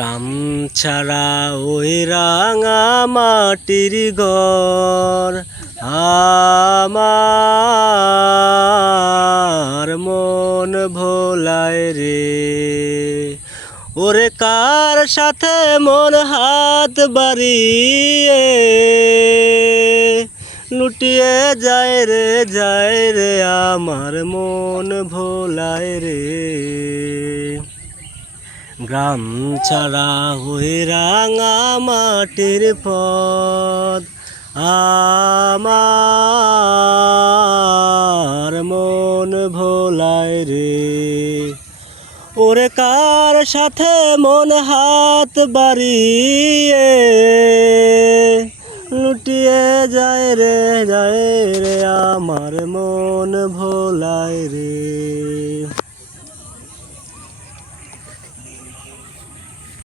রাম ছাড়া ওই রাঙা মাটির ঘর আমার মন ভোলায় রে। ওরে কার সাথে মন হাত বাড়িয়ে? লুটিয়ে যায় রে যায় রে, আমার মন ভোলায় রে। গ্রাম ছাড়া হয়ে রাঙা মাটির পথ আমার মন ভোলায় রে। ওরে কার সাথে মন হাত বাড়িয়ে লুটিয়ে যায় রে যায় রে, আমার মন ভোলায় রে।